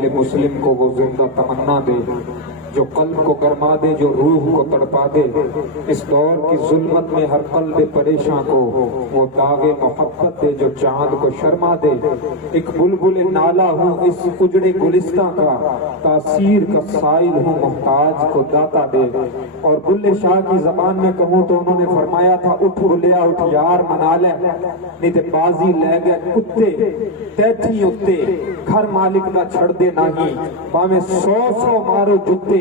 دل مسلم کو وہ زندہ تمنا دے، جو قلب کو گرما دے، جو روح کو تڑپا دے۔ اس دور کی ظلمت میں ہر قلب پریشاں کو وہ داغ محبت دے، جو چاند کو شرما دے۔ ایک بلبل نالا ہوں اس اجڑے گلستاں کا، تاثیر کا سائل ہوں محتاج کو داتا دے۔ اور بلے شاہ کی زبان میں کہوں تو انہوں نے فرمایا تھا، اٹھ بلیا اٹھ یار منا لے، نہیں تے بازی لے گئے کتے تیتھی اتے، گھر مالک نہ چھڑ دے نہیں، باویں 100 مارو جتے،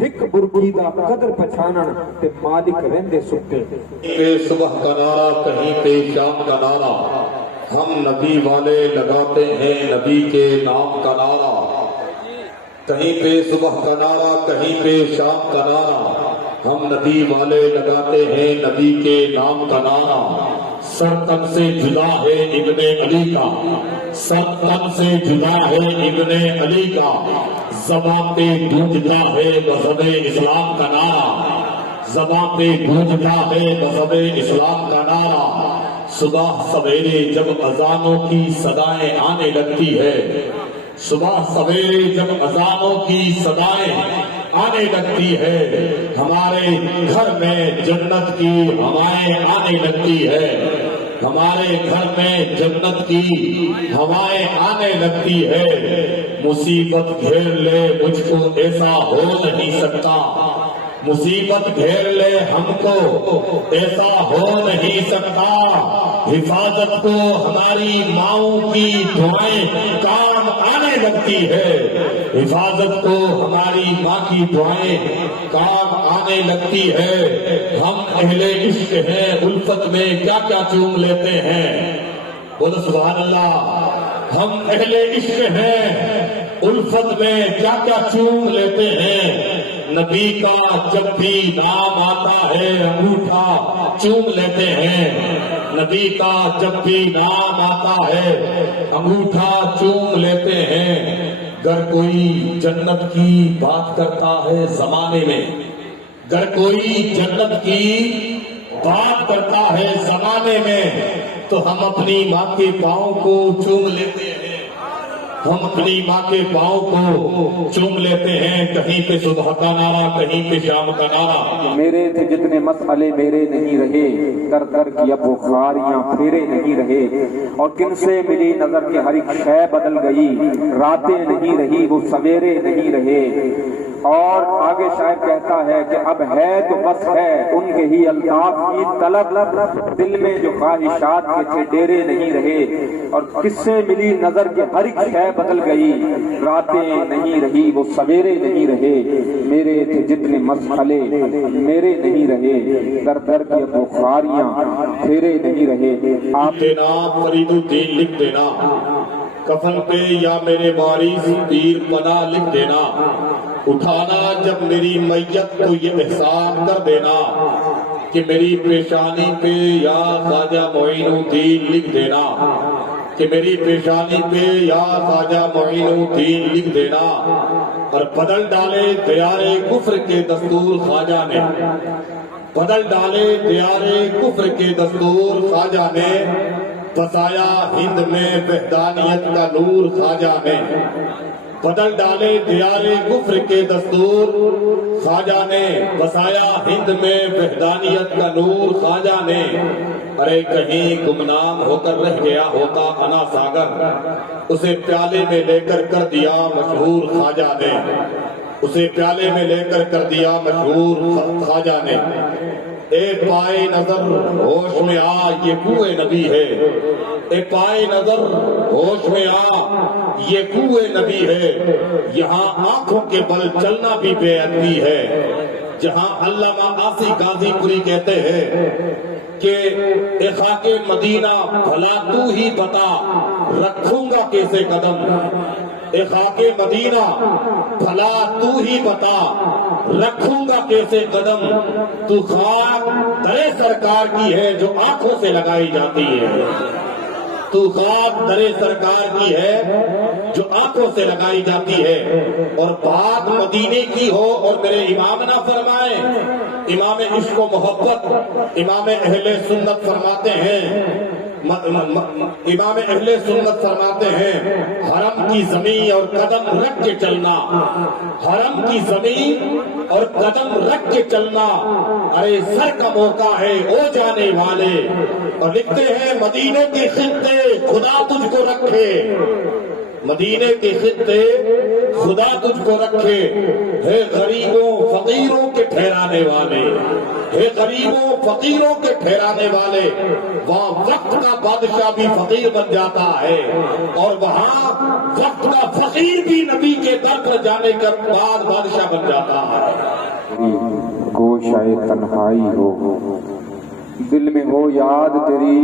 ہک برگی دا قدر پچھانن تے مالک رہندے ستے۔ پہ صبح کا نعرہ کہیں پہ شام کا نعرہ، ہم نبی والے لگاتے ہیں نبی کے نام کا نعرہ۔ کہیں پہ صبح کا نعرہ کہیں پہ شام کا نعرہ، ہم نبی والے لگاتے ہیں نبی کے نام کا نعرہ۔ سر تن سے جدا ہے ابن علی کا، سر تن سے جدا ہے ابن علی کا، زباں پہ گونجتا ہے مذہب اسلام کا نعرہ، زباں پہ گونجتا ہے مذہب اسلام کا نعرہ۔ صبح سویرے جب اذانوں کی صدائیں آنے لگتی ہے، صبح سویرے جب اذانوں کی صدائیں آنے لگتی ہے، ہمارے گھر میں جنت کی ہوائیں آنے لگتی ہے، ہمارے گھر میں جنت کی ہوائیں آنے لگتی ہے۔ مصیبت گھیر لے مجھ کو ایسا ہو نہیں سکتا، مصیبت گھیر لے ہم کو ایسا ہو نہیں سکتا۔ حفاظت کو ہماری ماؤں کی دعائیں کام آنے لگتی ہے، حفاظت کو ہماری ماں کی دعائیں کام آنے لگتی ہے۔ ہم اہل عشق ہیں، الفت میں کیا کیا چوم لیتے ہیں، بولو سبحان اللہ۔ ہم اہل عشق ہیں، الفت میں کیا کیا چوم لیتے ہیں، نبی کا جب بھی نام آتا ہے انگوٹھا چوم لیتے ہیں، نبی کا جب بھی نام آتا ہے انگوٹھا چوم لیتے ہیں۔ گر کوئی جنت کی بات کرتا ہے زمانے میں، گر کوئی جنت کی بات کرتا ہے زمانے میں، تو ہم اپنی ماں کے پاؤں کو چوم لیتے ہیں، ہم اپنی ماں کے پاؤں کو چوم لیتے ہیں۔ کہیں پہ صبح کا نعرہ کہیں پہ شام کا نعرہ۔ میرے تھے جتنے مسئلے میرے نہیں رہے، در در کی اب بخاریاں پھیرے نہیں رہے، اور کن سے ملی نظر کے ہر ایک شے بدل گئی، راتیں نہیں رہی وہ سویرے نہیں رہے۔ اور آگے شاعر کہتا ہے کہ اب ہے تو بس ہے ان کے ہی الطاف کی طلب، دل میں جو خواہشات کے تھے ڈیرے نہیں رہے، اور کس سے ملی نظر کے ہر ایک شے بدل گئی، راتیں نہیں رہی وہ سویرے نہیں رہے، میرے تھے جتنے مسئلے میرے نہیں رہے، در در کی بخاریاں پھیرے نہیں رہے۔ آپ دینا فرید الدین لکھ دینا، کفن پہ یا میرے وارث پیر پناہ لکھ دینا، اٹھانا جب میری میت کو یہ احسان کر دینا، کہ میری پیشانی پہ یا خواجہ معین الدین لکھ دینا، کہ میری پیشانی پہ یا خواجہ معین الدین لکھ دینا۔ اور بدل ڈالے دیار کفر کے دستور خواجہ نے، بدل ڈالے دیار کفر کے دستور خواجہ نے، بسایا ہند میں وحدانیت کا نور خواجہ نے، بدل ڈالے دیار کفر کے دستور خواجہ نے، بسایا ہند میں وحدانیت کا نور خواجہ نے۔ ارے کہیں گمنام ہو کر رہ گیا ہوتا انا ساگر، اسے پیالے میں لے کر دیا مشہور خواجہ نے، اسے پیالے میں لے کر دیا مشہور خواجہ نے۔ اے پائے نظر ہوش میں آ یہ کوئے نبی ہے، اے پائے نظر ہوش میں آ یہ کوئے نبی ہے، یہاں آنکھوں کے بل چلنا بھی بے ادبی ہے۔ جہاں علامہ آسی غازی پوری کہتے ہیں کہ اے خاک مدینہ بھلا تو ہی بتا رکھوں گا کیسے قدم، اے خاک مدینہ بھلا تو ہی بتا رکھوں گا کیسے قدم، تو خاک درے سرکار کی ہے جو آنکھوں سے لگائی جاتی ہے، تو خاک درے سرکار کی ہے جو آنکھوں سے لگائی جاتی ہے۔ اور بات مدینے کی ہو اور میرے امام نہ فرمائے، امام عشق و محبت، امام اہل سنت فرماتے ہیں امام اہل سنت فرماتے ہیں حرم کی زمین اور قدم رکھ کے چلنا، حرم کی زمین اور قدم رکھ کے چلنا، ارے سر کا موقع ہے او جانے والے۔ اور لکھتے ہیں مدینے کے خطے خدا تجھ کو رکھے، مدینے کے خطے خدا تجھ کو رکھے، ہے غریبوں فقیروں کے ٹھہرانے والے، ہے غریبوں فقیروں کے ٹھہرانے والے۔ وہاں وقت کا بادشاہ بھی فقیر بن جاتا ہے، اور وہاں وقت کا فقیر بھی نبی کے در پر جانے کے بعد بادشاہ بن جاتا ہے۔ گوشائے تنہائی ہو، دل میں ہو یاد تیری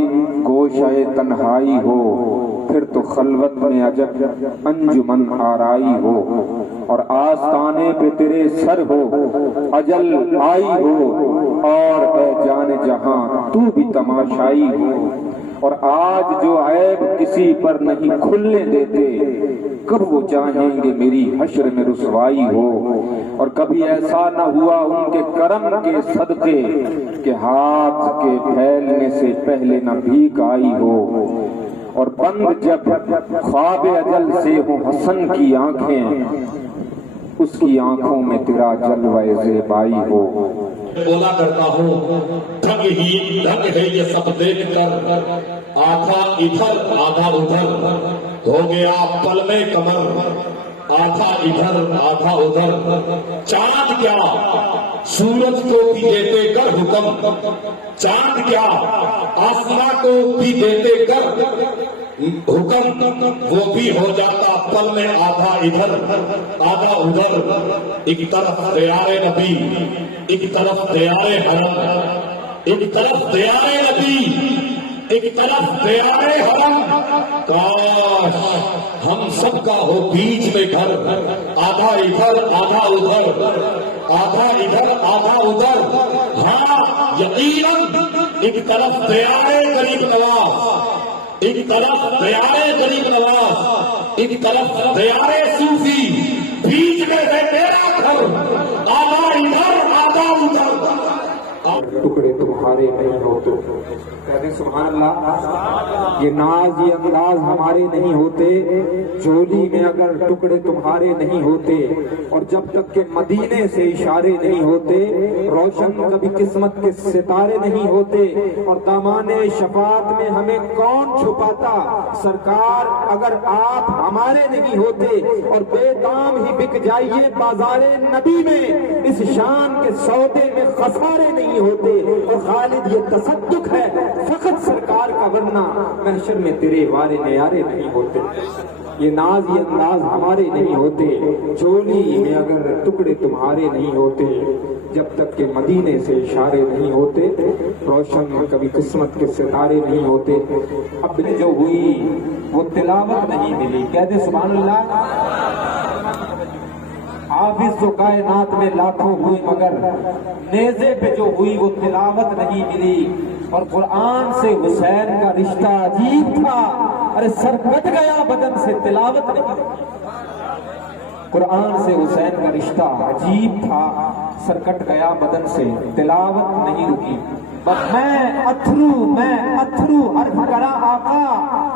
گوشائے تنہائی ہو، پھر تو خلوت میں عجب انجمن آرائی ہو، اور آستانے پہ تیرے سر ہو اجل آئی ہو، اور اے جان جہاں تو بھی تماشائی ہو۔ اور آج جو عیب کسی پر نہیں کھلنے دیتے، کب وہ چاہیں گے میری حشر میں رسوائی ہو۔ اور کبھی ایسا نہ ہوا ان کے کرم کے صدقے کہ ہاتھ کے پھیلنے سے پہلے نہ بھیک آئی ہو۔ اور بند جب خواب اجل سے ہو حسن کی آنکھیں، اس کی آنکھوں میں تیرا جلوہ زیبائی ہو۔ بولا کرتا ہوں ڈھنگ ہی ڈھنگ ہے یہ سب دیکھ کر، آدھا ادھر آدھا ادھر ہو گیا پل میں کمر، آدھا ادھر آدھا ادھر۔ چاند کیا سورج کو بھی دیتے کر حکم، چاند کیا آسماں کو بھی دیتے کر حکم، وہ بھی ہو جاتا پل میں آدھا ادھر آدھا ادھر۔ ایک طرف دیار نبی، ایک طرف دیار حرم، ایک طرف دیار نبی، ایک طرف دیار حرم۔ کاش ہم سب کا ہو بیچ میں گھر، آدھا ادھر آدھا ادھر، آدھا ادھر آدھا ادھر۔ ہاں یقیناً ایک طرف دیار غریب نواز، ایک طرف دیار غریب نواز، ایک طرف دیار صوفی، بیچ میں ہے میرا گھر، آدھا ادھر آدھا ادھر۔ ٹکڑے تمہارے نہیں ہوتے، کہتے سبحان اللہ۔ یہ ناز یہ انداز ہمارے نہیں ہوتے، جولی میں اگر ٹکڑے تمہارے نہیں ہوتے، اور جب تک کہ مدینے سے اشارے نہیں ہوتے، روشن کبھی قسمت کے ستارے نہیں ہوتے۔ اور دامان شفاعت میں ہمیں کون چھپاتا، سرکار اگر آپ ہمارے نہیں ہوتے، اور بے دام ہی بک جائیے بازار نبی میں، اس شان کے سودے میں خسارے نہیں ہوتے۔ اور خالد یہ تصدق ہے فقط سرکار کا، ورنہ محشر میں تیرے وارے نیارے نہیں ہوتے۔ یہ ناز یہ انداز ہمارے نہیں ہوتے، چولی میں اگر ٹکڑے تمہارے نہیں ہوتے، جب تک کہ مدینے سے اشارے نہیں ہوتے، روشن کبھی قسمت کے ستارے نہیں ہوتے۔ اب جو ہوئی وہ تلاوت نہیں ملی، کہہ دے سبحان اللہ۔ حافظ جو کائنات میں لاکھوں ہوئے مگر نیزے پہ جو ہوئی وہ تلاوت نہیں ملی۔ اور قرآن سے حسین کا رشتہ عجیب تھا، ارے سر کٹ گیا بدن سے تلاوت نہیں۔ قرآن سے حسین کا رشتہ عجیب تھا، سر کٹ گیا بدن سے تلاوت نہیں رکی۔ بس میں اتھرو عرف کرا آقا،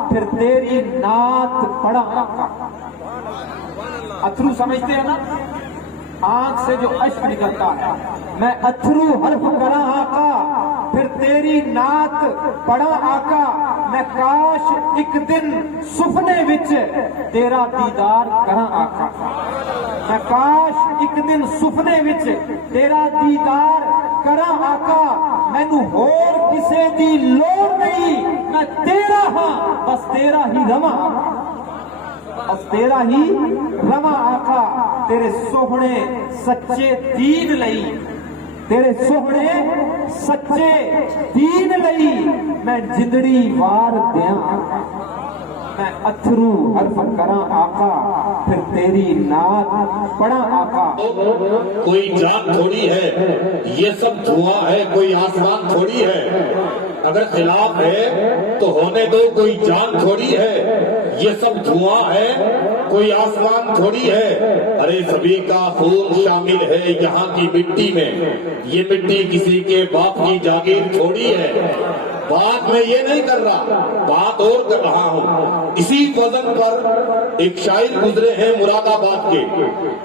پھر تیری نعت پڑھا آقا۔ اتھرو سمجھتے ہیں نا، آنکھ سے جو اشک نکلتا ہے، میں اتھرو حرف کرا آقا، پھر تیری نعت پڑھا آقا۔ میں کاش ایک دن سفنے وچ تیرا دیدار کراں آقا، میں کاش ایک دن سفنے وچ تیرا دیدار کراں آقا۔ مینوں ہور کسے دی لوڑ نہیں، میں تیرا ہاں بس تیرا ہی رواں آقا، بس تیرا ہی رواں آقا۔ تیرے سوہنے سچے دین لئی، تیرے سوہنے سچے دین لئی میں جدڑی وار دیاں آقا۔ میں اتھرو حرف کراں آقا، پھر تیری نعت پڑھاں آقا۔ کوئی جان تھوڑی ہے یہ سب دھواں ہے، کوئی آسمان تھوڑی ہے، اگر خلاف ہے تو ہونے دو، کوئی جان تھوڑی ہے یہ سب دھواں ہے، کوئی آسمان تھوڑی ہے۔ ارے سبھی کا خون شامل ہے یہاں کی مٹی میں، یہ مٹی کسی کے باپ کی جاگیر تھوڑی ہے۔ بات میں یہ نہیں کر رہا، بات اور کر رہا ہوں۔ اسی وزن پر ایک شاعر گزرے ہیں مراد آباد کے،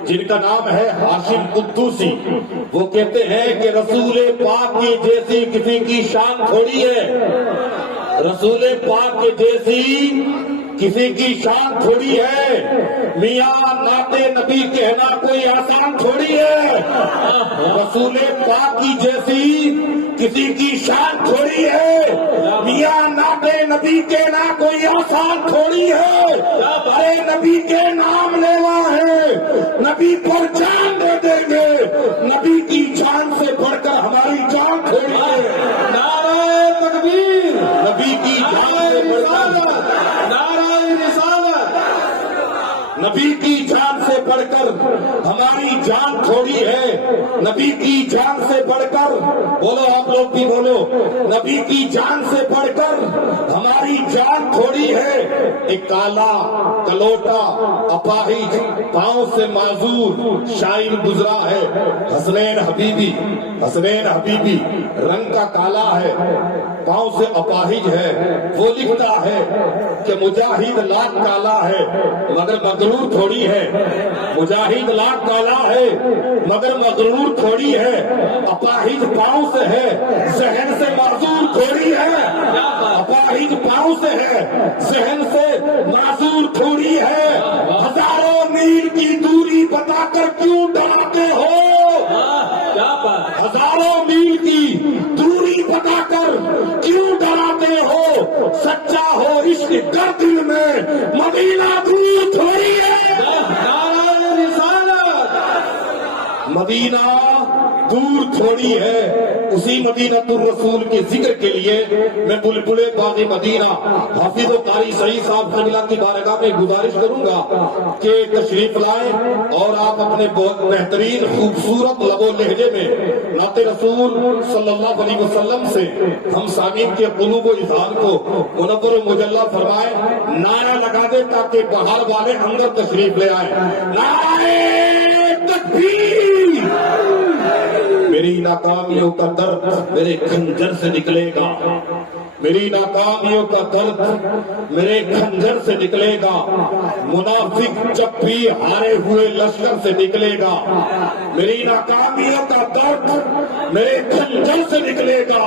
جن کا نام ہے ہاشم قدوسی۔ وہ کہتے ہیں کہ رسول پاک کی جیسی کسی کی شان تھوڑی ہے، رسول پاک کے جیسی کسی کی شان تھوڑی ہے، میاں نعت نبی کہنا کوئی آسان تھوڑی ہے، رسول پاک کی جیسی کسی کی شان تھوڑی ہے، میاں نعت نبی کہنا کوئی آسان تھوڑی ہے، ارے نبی کے نام لیوا ہے، نبی پر جان دے دیں گے، نبی کی جان سے بڑھ کر ہماری جان تھوڑی ہے، نعرہ تکبیر، نبی کی جان سے بڑھ کر نعرہ رسالت، نبی کی جان سے بڑھ کر ہماری جان تھوڑی ہے، نبی کی جان سے بڑھ کر، بولو آپ لوگ بھی بولو، نبی کی جان سے بڑھ کر ہماری جان تھوڑی ہے۔ ایک کالا کلوٹا اپاہج پاؤں سے معذور شاعر گزرا ہے، حسنین حبیبی، حسنین حبیبی رنگ کا کالا ہے، پاؤں سے اپاہج ہے، وہ لکھتا ہے کہ مجاہد لاکھ کالا ہے مگر مغرور تھوڑی ہے، مجاہد لاکھ کالا ہے مگر مغرور تھوڑی ہے، اپاہج پاؤں سے ہے ذہن سے معذور تھوڑی ہے، اپاہج پاؤں سے ہے ذہن سے معذور تھوڑی ہے، ہزاروں میل کی دوری بتا کر کیوں ڈراتے ہو، کیا بات، ہزاروں میل کی دوری بتا کر کیوں ڈراتے ہو، سچا ہو عشق کر دل میں مدینہ دور تھوڑی ہے، نعرہ رسالت، مدینہ دور تھوڑی ہے۔ اسی مدینہ الرسول کے ذکر کے لیے میں بلبل باغ مدینہ حافظ و قاری سعید صاحب قبلہ کی بارگاہ میں گزارش کروں گا کہ تشریف لائیں اور آپ اپنے بہت بہترین خوبصورت لب و لہجے میں نعت رسول صلی اللہ علیہ وسلم سے ہم سامعین کے قلوب و اذہان کو منور و مجلہ فرمائیں، نعرہ لگا دے تاکہ باہر والے اندر تشریف لے آئیں، نعرہ تکبیر۔ میری ناکامیوں کا درد میرے خنجر سے نکلے گا، میری ناکامیوں کا درد میرے خنجر سے نکلے گا، منافق جب بھی ہارے ہوئے لشکر سے نکلے گا، میری ناکامیوں کا درد میرے خنجر سے نکلے گا،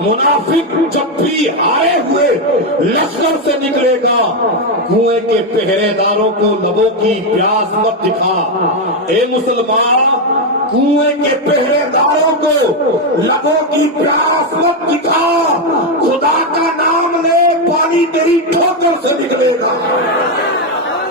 منافق جب بھی ہارے ہوئے لشکر سے نکلے گا، کنویں کے پہرے داروں کو لبوں کی پیاس مت دکھا، اے مسلمان کنویں کے پہرے داروں کو لبوں کی پیاس مت دکھا، خدا کا نام لے پانی تیری ٹھوکر سے نکلے گا۔